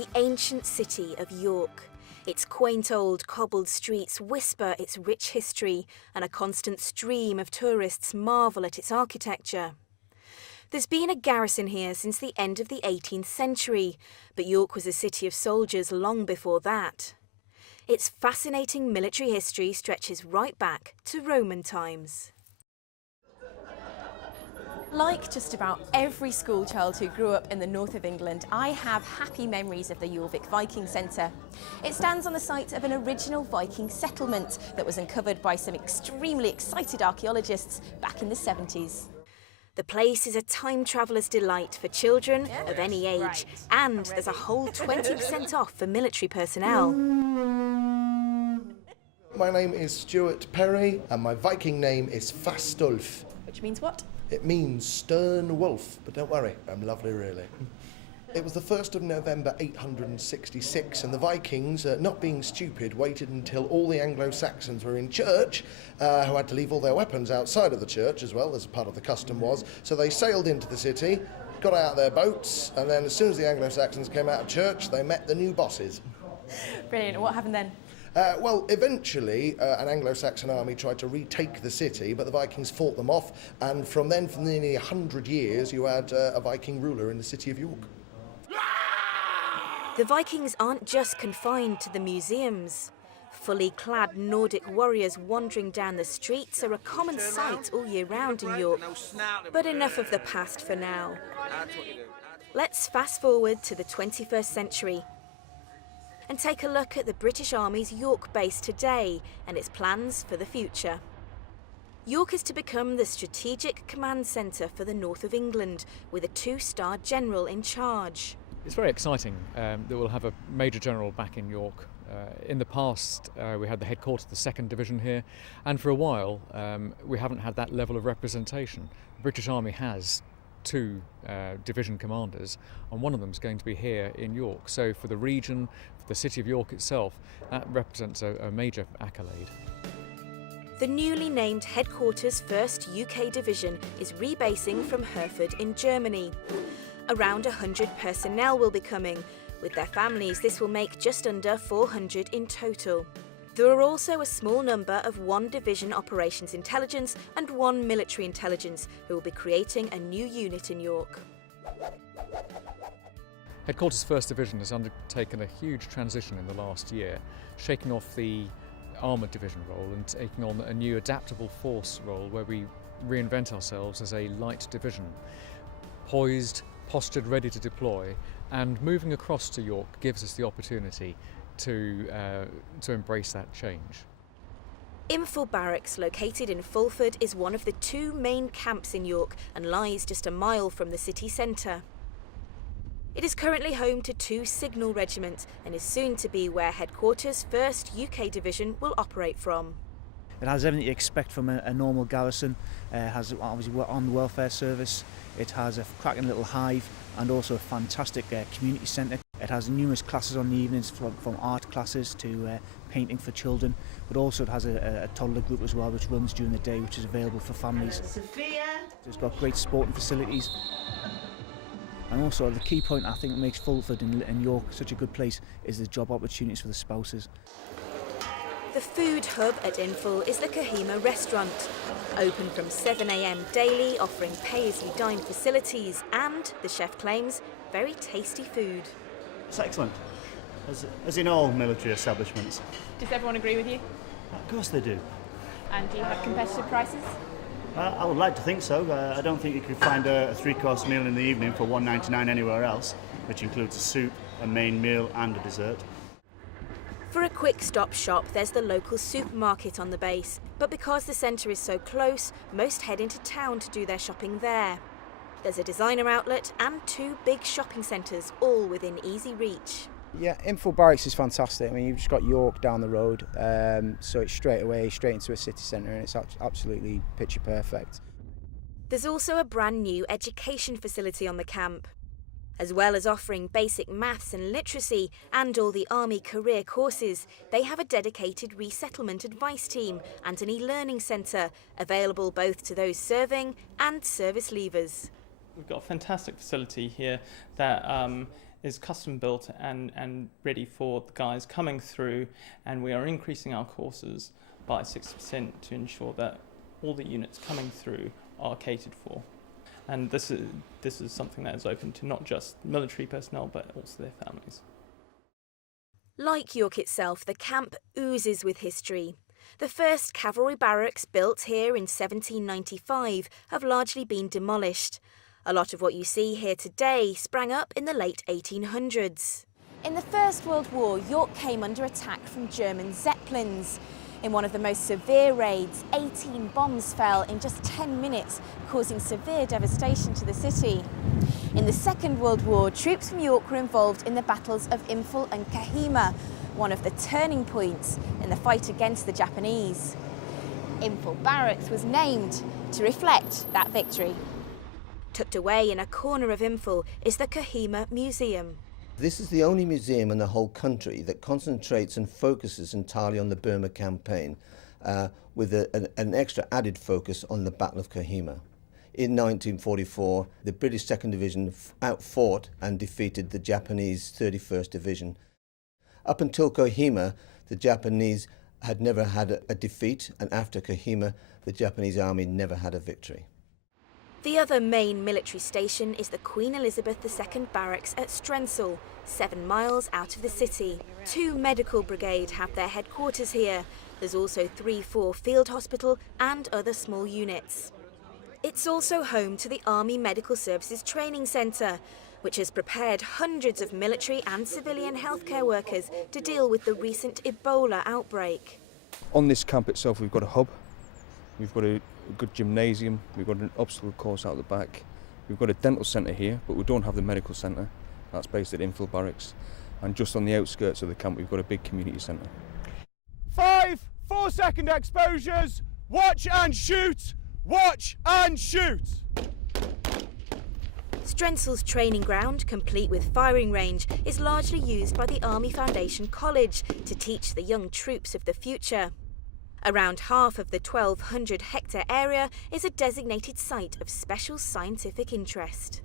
the ancient city of York. Its quaint old cobbled streets whisper its rich history, and a constant stream of tourists marvel at its architecture. There's been a garrison here since the end of the 18th century, but York was a city of soldiers long before that. Its fascinating military history stretches right back to Roman times. Like just about every schoolchild who grew up in the north of England, I have happy memories of the Jorvik Viking Centre. It stands on the site of an original Viking settlement that was uncovered by some extremely excited archaeologists back in the 70s. The place is a time traveller's delight for children of any age, and there's a whole 20% off for military personnel. My name is Stuart Perry, and my Viking name is Fastulf. Which means what? It means stern wolf, but don't worry, I'm lovely really. It was the 1st of November 866, and the Vikings, not being stupid, waited until all the Anglo-Saxons were in church, who had to leave all their weapons outside of the church as well, as part of the custom was. So they sailed into the city, got out their boats, and then as soon as the Anglo-Saxons came out of church, they met the new bosses. Brilliant. What happened then? Well, eventually, an Anglo-Saxon army tried to retake the city, but the Vikings fought them off, and from then, for nearly 100 years, you had a Viking ruler in the city of York. The Vikings aren't just confined to the museums. Fully clad Nordic warriors wandering down the streets are a common sight all year round in York. But enough of the past for now. Let's fast forward to the 21st century and take a look at the British Army's York base today and its plans for the future. York is to become the strategic command centre for the north of England, with a 2-star general in charge. It's very exciting that we'll have a Major General back in York. In the past, we had the headquarters of the 2nd Division here, and for a while we haven't had that level of representation. The British Army has 2 division commanders, and one of them is going to be here in York. So for the region, for the city of York itself, that represents a major accolade. The newly named Headquarters 1st UK Division is rebasing from Hereford in Germany. Around 100 personnel will be coming. With their families, this will make just under 400 in total. There are also a small number of 1 Division Operations Intelligence and 1 Military Intelligence who will be creating a new unit in York. Headquarters 1st Division has undertaken a huge transition in the last year, shaking off the armoured division role and taking on a new adaptable force role where we reinvent ourselves as a light division. Poised, postured, ready to deploy, and moving across to York gives us the opportunity to embrace that change. Infil Barracks, located in Fulford, is one of the 2 main camps in York and lies just a mile from the city centre. It is currently home to 2 signal regiments and is soon to be where Headquarters 1st UK Division will operate from. It has everything you expect from a normal garrison. It has obviously armed welfare service. It has a cracking little hive and also a fantastic community centre. It has numerous classes on the evenings, from art classes to painting for children, but also it has a toddler group as well, which runs during the day, which is available for families. Sophia. It's got great sporting facilities. And also the key point I think that makes Fulford and York such a good place is the job opportunities for the spouses. The food hub at Infil is the Kohima restaurant, open from 7 a.m. daily, offering pay-as-you-dine facilities and, the chef claims, very tasty food. It's excellent, as in all military establishments. Does everyone agree with you? Of course they do. And do you have competitive prices? I would like to think so. I don't think you could find a 3-course meal in the evening for $1.99 anywhere else, which includes a soup, a main meal and a dessert. For a quick stop shop, there's the local supermarket on the base, but because the centre is so close, most head into town to do their shopping there. There's a designer outlet and 2 big shopping centres, all within easy reach. Yeah, Infil Barracks is fantastic. I mean, you've just got York down the road, so it's straight into a city centre, and it's absolutely picture perfect. There's also a brand new education facility on the camp. As well as offering basic maths and literacy and all the Army career courses, they have a dedicated resettlement advice team and an e-learning centre, available both to those serving and service leavers. We've got a fantastic facility here that is custom built and ready for the guys coming through, and we are increasing our courses by 60% to ensure that all the units coming through are catered for. And this is something that is open to not just military personnel but also their families. Like York itself, the camp oozes with history. The first cavalry barracks built here in 1795 have largely been demolished. A lot of what you see here today sprang up in the late 1800s. In the First World War, York came under attack from German Zeppelins. In one of the most severe raids, 18 bombs fell in just 10 minutes, causing severe devastation to the city. In the Second World War, troops from York were involved in the battles of Imphal and Kohima, one of the turning points in the fight against the Japanese. Imphal Barracks was named to reflect that victory. Tucked away in a corner of Imphal is the Kohima Museum. This is the only museum in the whole country that concentrates and focuses entirely on the Burma campaign, with an extra added focus on the Battle of Kohima. In 1944, the British 2nd Division outfought and defeated the Japanese 31st Division. Up until Kohima, the Japanese had never had a defeat, and after Kohima, the Japanese army never had a victory. The other main military station is the Queen Elizabeth II Barracks at Strensall, 7 miles out of the city. 2 medical brigade have their headquarters here. There's also 3-4 field hospital and other small units. It's also home to the Army Medical Services Training Centre, which has prepared hundreds of military and civilian healthcare workers to deal with the recent Ebola outbreak. On this camp itself, we've got a hub, we've got a good gymnasium, we've got an obstacle course out the back, we've got a dental centre here, but we don't have the medical centre. That's based at Imphal Barracks, and just on the outskirts of the camp we've got a big community centre. 5 4-second exposures, watch and shoot, watch and shoot. Strensall's training ground, complete with firing range, is largely used by the Army Foundation College to teach the young troops of the future. Around half of the 1,200-hectare area is a designated site of special scientific interest.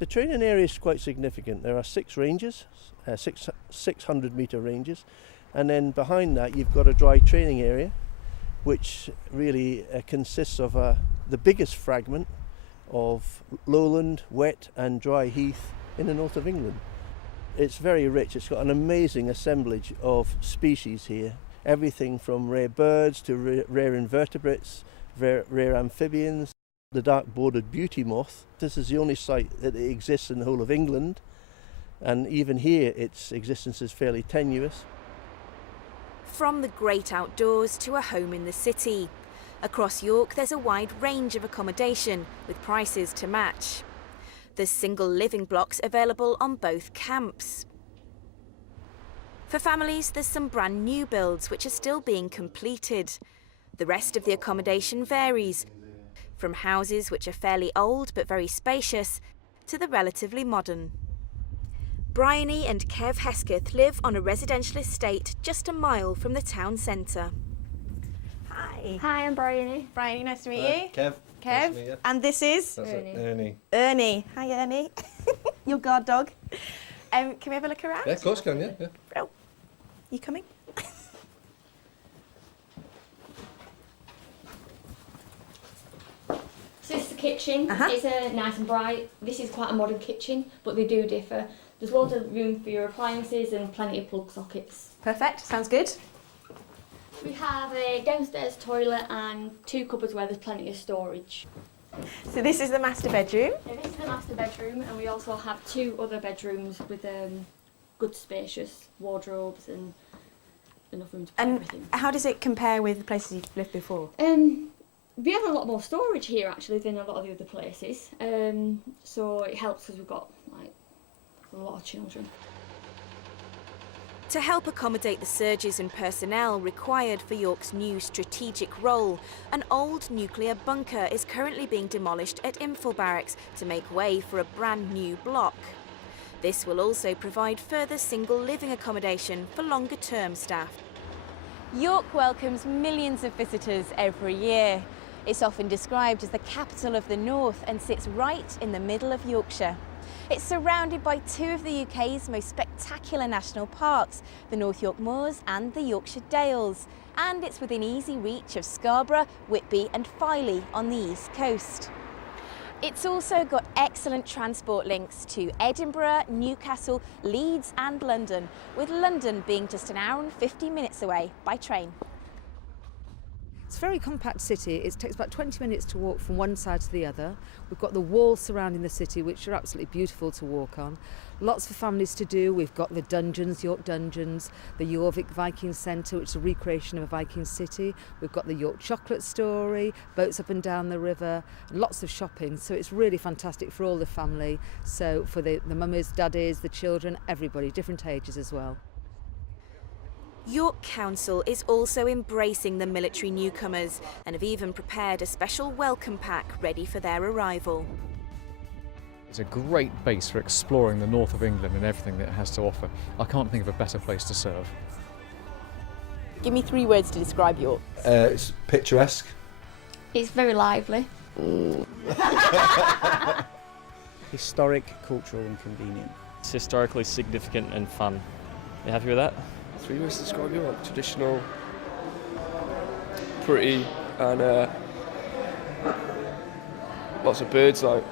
The training area is quite significant. There are 6 ranges, 600-metre ranges, and then behind that you've got a dry training area, which really consists of the biggest fragment of lowland, wet and dry heath in the north of England. It's very rich. It's got an amazing assemblage of species here. Everything from rare birds to rare invertebrates, rare amphibians, the dark-bordered beauty moth. This is the only site that exists in the whole of England, and even here its existence is fairly tenuous. From the great outdoors to a home in the city. Across York there's a wide range of accommodation with prices to match. There's single living blocks available on both camps. For families, there's some brand new builds which are still being completed. The rest of the accommodation varies, from houses which are fairly old but very spacious to the relatively modern. Bryony and Kev Hesketh live on a residential estate just a mile from the town centre. Hi. Hi, I'm Bryony. Bryony, nice to meet you. Kev. Kev. Nice to meet you. And this is? That's Ernie. Ernie. Hi, Ernie. Your guard dog. Can we have a look around? Yeah, of course can, yeah. Bro, you coming? So this is the kitchen. It's nice and bright. This is quite a modern kitchen, but they do differ. There's loads of room for your appliances and plenty of plug sockets. Perfect, sounds good. We have a downstairs toilet and 2 cupboards where there's plenty of storage. So this is the master bedroom. Yeah, this is the master bedroom, and we also have 2 other bedrooms with good spacious wardrobes and enough room to put everything. How does it compare with the places you've lived before? We have a lot more storage here actually than a lot of the other places, so it helps because we've got a lot of children. To help accommodate the surges in personnel required for York's new strategic role, an old nuclear bunker is currently being demolished at Imphal Barracks to make way for a brand new block. This will also provide further single living accommodation for longer term staff. York welcomes millions of visitors every year. It's often described as the capital of the north and sits right in the middle of Yorkshire. It's surrounded by two of the UK's most spectacular national parks, the North York Moors and the Yorkshire Dales. And it's within easy reach of Scarborough, Whitby and Filey on the east coast. It's also got excellent transport links to Edinburgh, Newcastle, Leeds and London, with London being just an hour and 50 minutes away by train. It's a very compact city. It takes about 20 minutes to walk from one side to the other. We've got the walls surrounding the city, which are absolutely beautiful to walk on. Lots for families to do. We've got the dungeons, York Dungeons, the Jorvik Viking Centre, which is a recreation of a Viking city. We've got the York Chocolate Story, boats up and down the river, and lots of shopping. So it's really fantastic for all the family. So for the mummies, daddies, the children, everybody, different ages as well. York Council is also embracing the military newcomers and have even prepared a special welcome pack ready for their arrival. It's a great base for exploring the north of England and everything that it has to offer. I can't think of a better place to serve. Give me 3 words to describe York. It's picturesque. It's very lively. Historic, cultural and convenient. It's historically significant and fun. You happy with that? 3 words to describe York: traditional, pretty, and lots of birds, like